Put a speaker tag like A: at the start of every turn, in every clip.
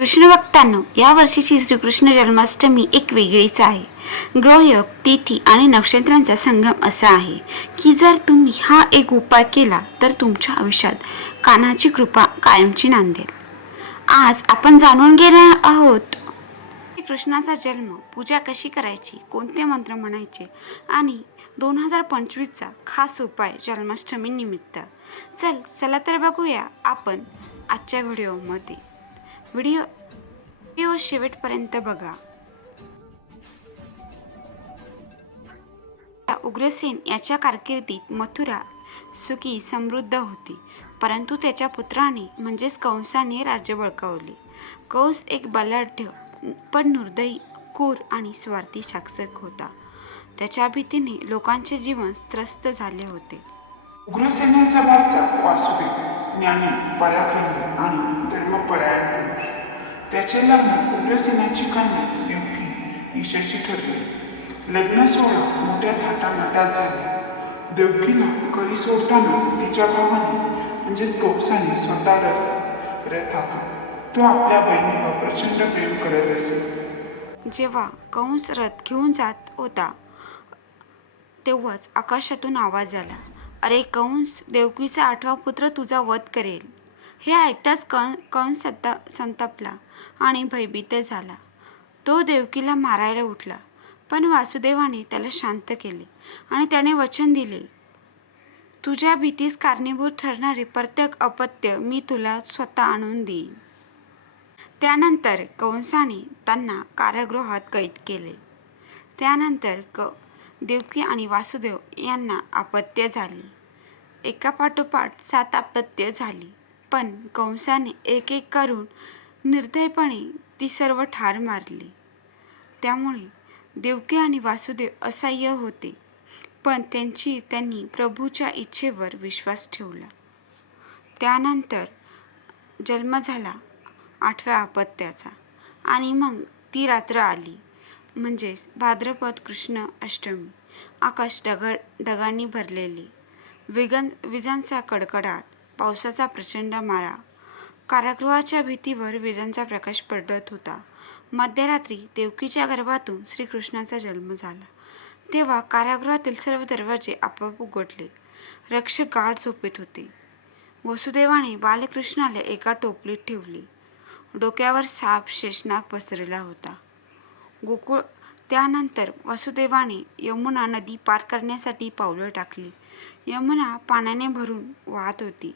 A: कृष्ण भक्तांनो या वर्षीची श्रीकृष्ण जन्माष्टमी एक वेगळीच आहे. ग्रहयोग तिथी आणि नक्षत्रांचा संगम असा आहे की जर तुम्ही हा एक उपाय केला तर तुमच्या आयुष्यात कानाची कृपा कायमची नांदेल. आज आपण जाणून घेणार आहोत. कृष्णाचा जन्म पूजा कशी करायची कोणते मंत्र म्हणायचे आणि दोन हजार पंचवीसचा खास उपाय जन्माष्टमी निमित्त चल चला तर बघूया आपण आजच्या व्हिडिओमध्ये. व्हिडिओ व्हिडिओ शेवटपर्यंत बघा. उग्रसेन याच्या कारकिर्दीत मथुरा सुखी समृद्ध होती. परंतु त्याच्या पुत्राने म्हणजेच कंसाने राज्य बळकावले. कंस एक बलाढ्य पण निर्दयी क्रूर आणि स्वार्थी शासक होता. त्याच्या भीतीने लोकांचे जीवन त्रस्त झाले होते.
B: उग्रसेनेचा वासुदेव ज्ञानी पराक्रमी आणि धर्मपरायण त्याचे लग्न उग्रसेनाची कन्या देवकी ईशाशी ठरले. लग्न सोहळा मोठ्या थाटामाटात झाले. देवकीला करी सोडताना तिच्या भावाने म्हणजेच कौसाने स्वतः रस्ता रथाला तो आपल्या बहिणीवर प्रचंड प्रेम करत असे.
A: जेव्हा कंस रथ घेऊन जात होता तेव्हाच आकाशातून आवाज आला. अरे कंस देवकीचा आठवा पुत्र तुझा वध करेल. हे ऐकताच कं कंस संता संतापला. आणि भयभीत झाला. तो देवकीला मारायला उठला पण वासुदेवाने त्याला शांत केले आणि त्याने वचन दिले तुझ्या भीतीस कारणीभूत ठरणारे प्रत्येक अपत्य मी तुला स्वतः आणून देईन. त्यानंतर कंसाने त्यांना कारागृहात कैद केले. त्यानंतर क देवकी आणि वासुदेव यांना अपत्य झाली. एका पाठोपाठ सात अपत्य झाली पण कंसाने एक एक करून निर्दयपणे ती सर्व ठार मारली. त्यामुळे देवकी आणि वासुदेव असह्य होते पण त्यांची त्यांनी प्रभूच्या इच्छेवर विश्वास ठेवला. त्यानंतर जन्म झाला आठव्या अपत्याचा आणि मग ती रात्र आली म्हणजेच भाद्रपद कृष्ण अष्टमी. आकाश ढग ढगांनी भरलेले. विगन विजांचा कडकडाट पावसाचा प्रचंड मारा कारागृहाच्या भीतीवर विजांचा प्रकाश पडत होता. मध्यरात्री देवकीच्या गर्भातून श्रीकृष्णाचा जन्म झाला. तेव्हा कारागृहातील सर्व दरवाजे आपोआप उघडले. रक्षक गाढ झोपेत होते. वसुदेवाने बालकृष्णाला एका टोपलीत ठेवले. डोक्यावर साप शेषनाग पसरला होता. गोकुळ त्यानंतर वसुदेवाने यमुना नदी पार करण्यासाठी पावलं टाकली. यमुना पाण्याने भरून वाहत होती.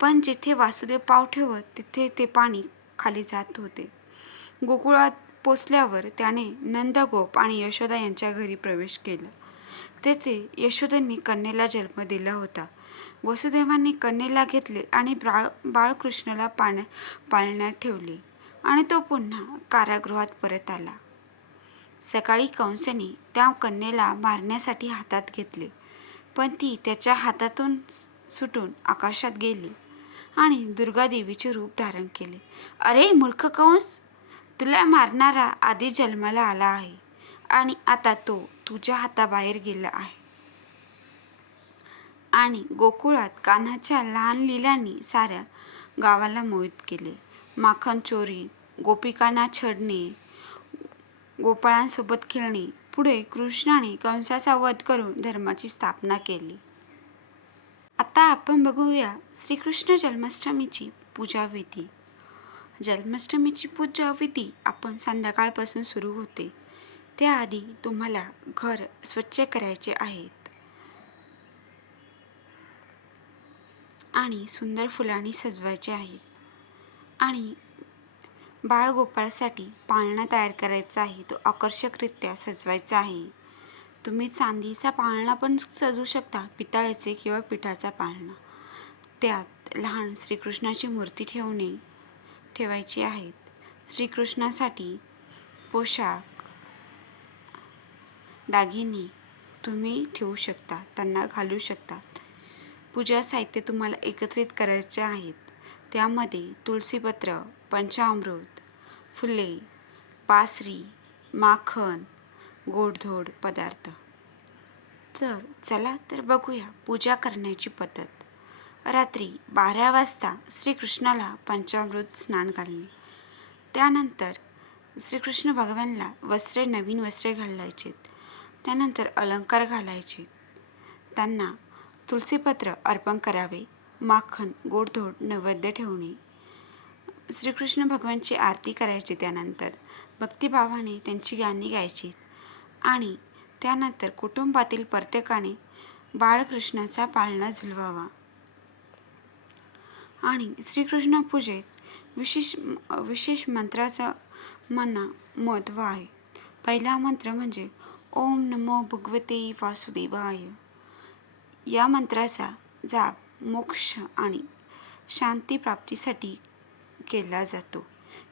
A: पण जिथे वासुदेव पाव ठेवत तिथे ते पाणी खाली जात होते. गोकुळात पोचल्यावर त्याने नंदगोप आणि यशोदा यांच्या घरी प्रवेश केला. तेथे यशोदेंनी कन्येला जन्म दिला होता. वसुदेवांनी कन्येला घेतले आणि बाळ बाळकृष्णाला पाण्या पाळण्यात ठेवले आणि तो पुन्हा कारागृहात परत आला. सकाळी कंसनी त्या कन्येला मारण्यासाठी हातात घेतले पण ती त्याच्या हातातून सुटून आकाशात गेली. आणि दुर्गादेवीचे रूप धारण केले. अरे मूर्ख कंस! तुला मारणारा आधी जन्माला आला आहे आणि आता तो तुझ्या हाताबाहेर गेला आहे. आणि गोकुळात कान्हाच्या लहान लिलांनी साऱ्या गावाला मोहित केले. माखन चोरी गोपिकांना छडणे गोपाळांसोबत खेळणे पुढे कृष्णाने कंसाचा वध करून धर्माची स्थापना केली. आता आपण बघूया श्रीकृष्ण जन्माष्टमीची पूजा विधी. जन्माष्टमीची पूजा विधी आपण संध्याकाळपासून सुरू होते. त्याआधी तुम्हाला घर स्वच्छ करायचे आहेत. आणि सुंदर फुलांनी सजवायचे आहेत. आणि बाळगोपाळसाठी पाळणा तयार करायचा आहे. तो आकर्षकरित्या सजवायचा आहे. तुम्ही चांदीचा पाळणा पण सजवू शकता पितळ्याचे किंवा पिठाचा पाळणा. त्यात लहान श्रीकृष्णाची मूर्ती ठेवणे ठेवायची आहेत श्रीकृष्णासाठी पोशाख दागिने तुम्ही ठेवू शकता त्यांना घालू शकतात पूजा साहित्य तुम्हाला एकत्रित करायचे आहेत. त्यामध्ये तुळशीपत्र पंचामृत फुले पासरी माखन गोडधोड पदार्थ. तर चला तर बघूया पूजा करण्याची पद्धत. रात्री बारा वाजता श्रीकृष्णाला पंचामृत स्नान घालणे. त्यानंतर श्रीकृष्ण भगवानला वस्त्रे नवीन वस्त्रे घालायचे. त्यानंतर अलंकार घालायचे. त्यांना तुलसीपत्र अर्पण करावे माखन गोडधोड नैवेद्य ठेवणे. श्रीकृष्ण भगवानची आरती करायची त्यानंतर. भक्तिभावाने त्यांची गाणी गायची. आणि त्यानंतर कुटुंबातील प्रत्येकाने बाळकृष्णाचा पाळणा झुलवावा. आणि श्रीकृष्ण पूजेत विशेष विशेष मंत्राचं मना महत्त्व आहे. पहिला मंत्र म्हणजे ओम नमो भगवते वासुदेवाय. या मंत्राचा जाप मोक्ष आणि शांती प्राप्तीसाठी केला जातो.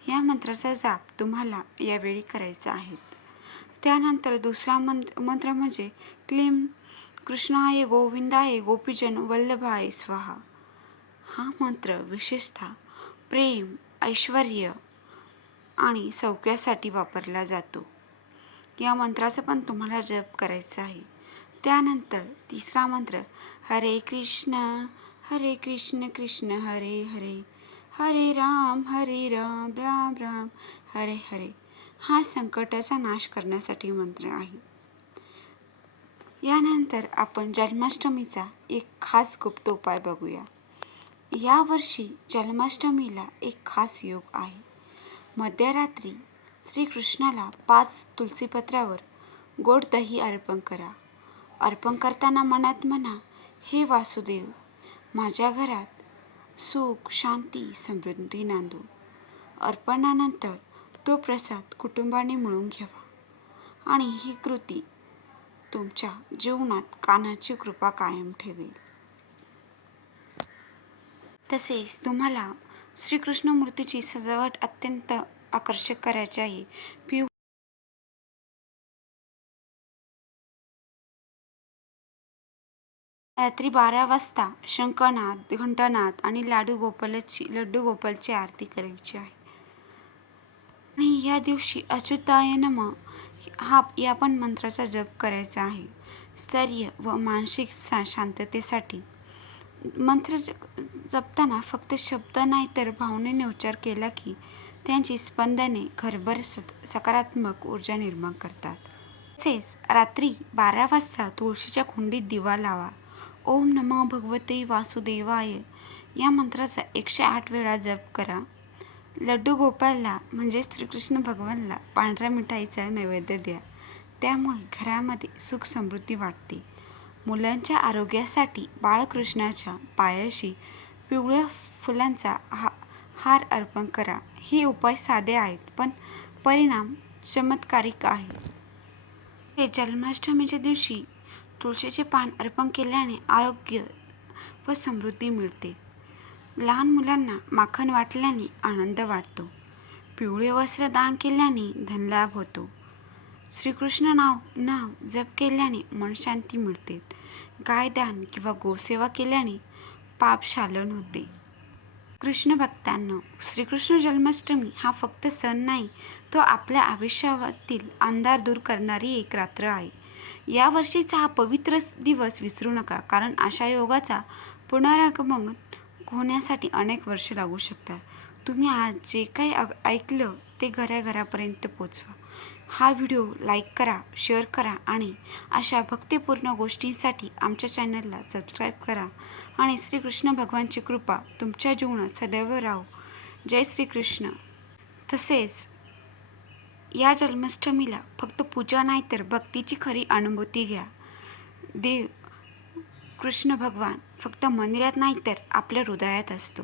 A: या मंत्राचा जाप तुम्हाला यावेळी करायचा आहे. त्यानंतर दुसरा मंत्र मंत्र म्हणजे क्लीम कृष्णाय गोविंदाय गोपीजन वल्लभाय स्वाहा. हा मंत्र विशेषतः प्रेम ऐश्वर आणि सौख्यासाठी वापरला जातो. या मंत्राचा पण तुम्हाला जप करायचा आहे. त्यानंतर तिसरा मंत्र हरे कृष्ण हरे कृष्ण कृष्ण हरे हरे. हरे राम हरे राम राम राम हरे हरे. हा संकटाचा नाश करण्यासाठी मंत्र आहे. यानंतर आपण जन्माष्टमीचा एक खास गुप्त उपाय बघूया. यावर्षी जन्माष्टमीला एक खास योग आहे. मध्यरात्री श्रीकृष्णाला पाच तुलसीपत्रावर गोड दही अर्पण करा. अर्पण करताना मनात म्हणा हे वासुदेव माझ्या घरात सुख शांती समृद्धी नांदू अर्पणानंतर तो प्रसाद कुटुंबाने मिळून घ्यावा. आणि ही कृती तुमच्या जीवनात कानाची कृपा कायम ठेवेल. तसेच तुम्हाला श्रीकृष्ण मूर्तीची सजावट अत्यंत आकर्षक करायची आहे पिव रात्री बारा वाजता शंखनाद घंटानाथ आणि लाडू गोपालची लड्डू गोपालची आरती करायची आहे आणि या दिवशी अच्युताय नम हा या पण मंत्राचा जप करायचा आहे. स्थैर्य व मानसिक सा शांततेसाठी. मंत्र ज- जपताना फक्त शब्द नाही तर भावनेने उच्चार केला की त्यांची स्पंदने घरभर सकारात्मक ऊर्जा निर्माण करतात. तसेच रात्री बारा वाजता तुळशीच्या कुंडीत दिवा लावा. ओम नमः भगवते वासुदेवाय. या मंत्राचा एकशे आठ वेळा जप करा. लड्डू गोपालला म्हणजे श्रीकृष्ण भगवानला पांढऱ्या मिठाईचा नैवेद्य द्या. त्यामुळे घरामध्ये सुख समृद्धी वाटते. मुलांच्या आरोग्यासाठी बाळकृष्णाच्या पायाशी पिवळ्या फुलांचा हा हार अर्पण करा. हे उपाय साधे आहेत पण परिणाम चमत्कारिक आहे हे जन्माष्टमीच्या दिवशी तुळशीचे पान अर्पण केल्याने आरोग्य व समृद्धी मिळते. लहान मुलांना माखण वाटल्याने आनंद वाटतो. पिवळे वस्त्र दान केल्याने धनलाभ होतो. श्रीकृष्ण नाव नाव जप केल्याने मनशांती मिळते. गायदान किंवा गोसेवा केल्याने पाप शालन होते. कृष्ण भक्तांना श्रीकृष्ण जन्माष्टमी हा फक्त सण नाही तो आपल्या आयुष्यातील अंधार दूर करणारी एक रात्र आहे. या वर्षीचा हा पवित्र दिवस विसरू नका कारण अशा योगाचा पुनरागमन होण्यासाठी अनेक वर्षे लागू शकतात. तुम्ही आज जे काही ऐकलं ते घराघरापर्यंत पोचवा. हा व्हिडिओ लाईक करा शेअर करा आणि अशा भक्तिपूर्ण गोष्टींसाठी आमच्या चॅनलला सबस्क्राईब करा. आणि श्रीकृष्ण भगवानची कृपा तुमच्या जीवनात सदैव राहो. जय श्रीकृष्ण. तसेच या जन्माष्टमीला फक्त पूजा नाही तर भक्तीची खरी अनुभूती घ्या. देव कृष्ण भगवान फक्त मंदिरात नाही तर आपल्या हृदयात असतो.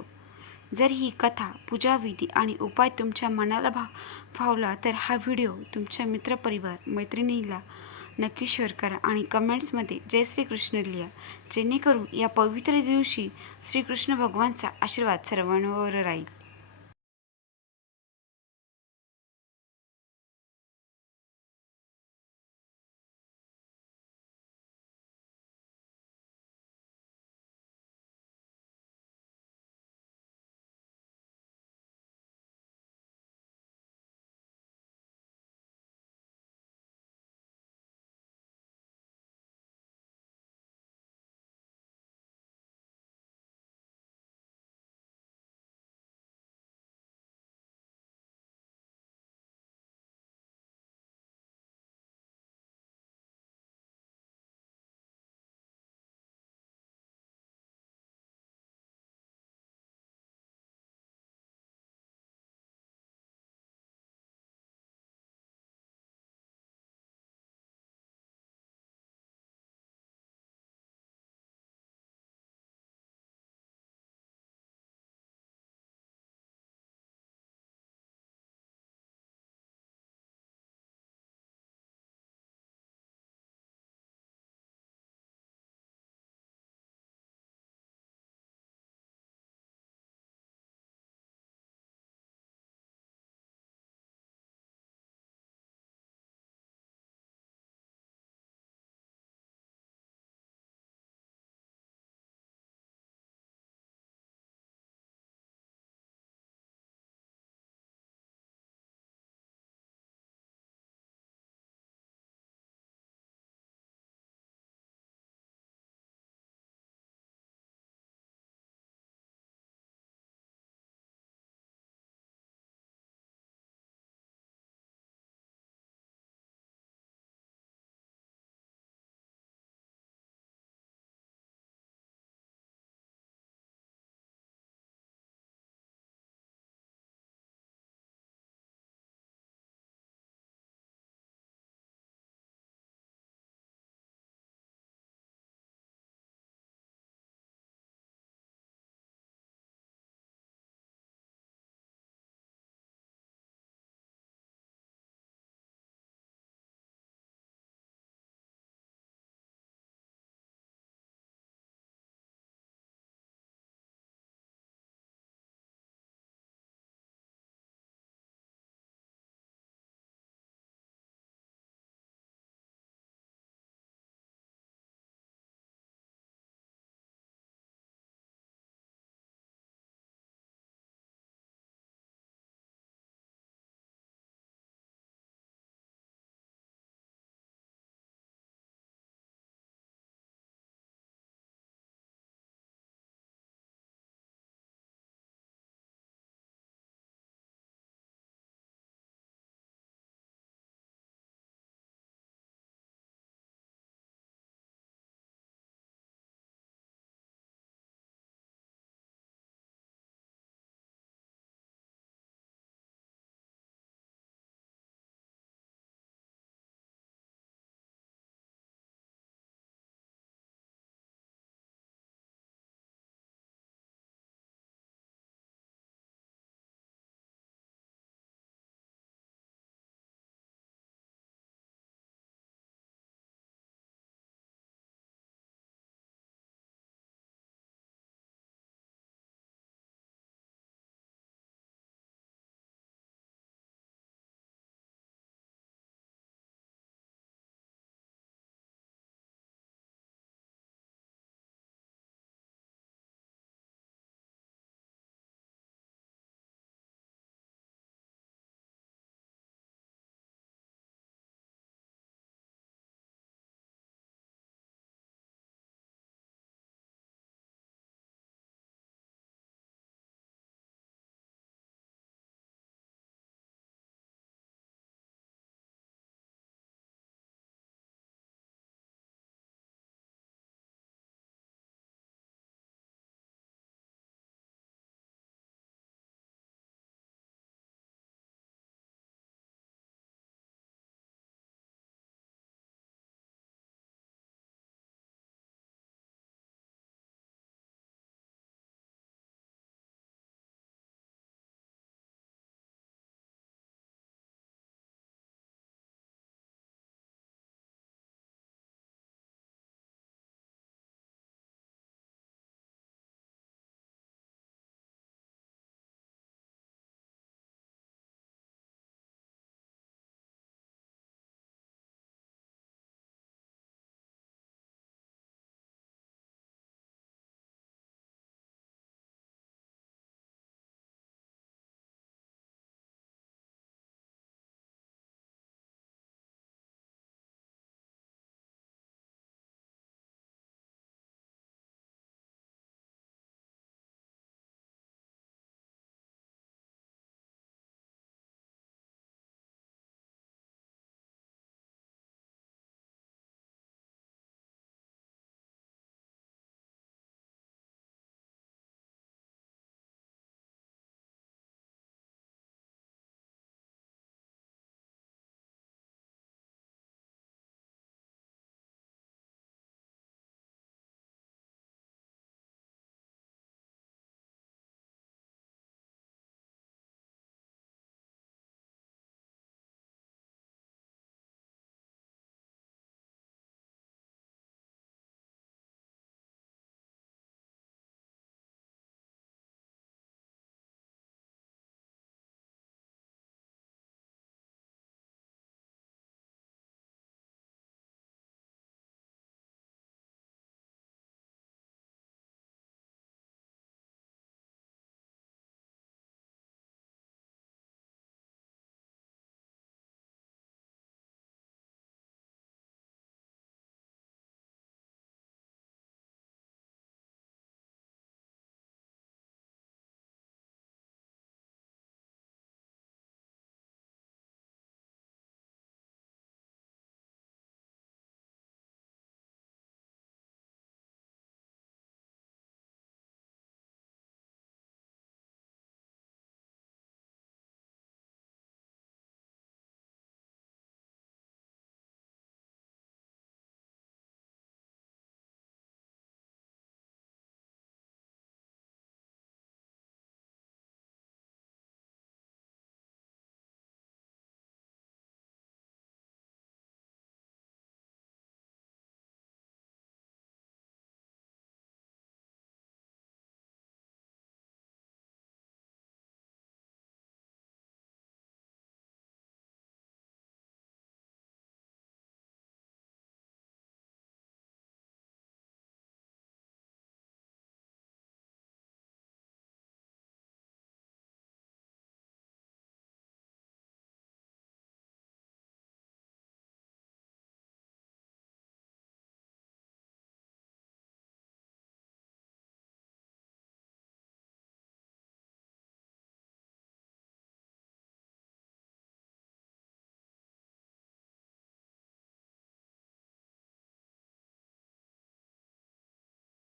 A: जर ही कथा पूजाविधी आणि उपाय तुमच्या मनाला भा भावला तर हा व्हिडिओ तुमच्या मित्रपरिवार मैत्रिणीला नक्की शेअर करा आणि कमेंट्समध्ये जय श्रीकृष्ण लिहा. जेणेकरून या पवित्र दिवशी श्रीकृष्ण भगवानचा आशीर्वाद सर्वांवर राहील.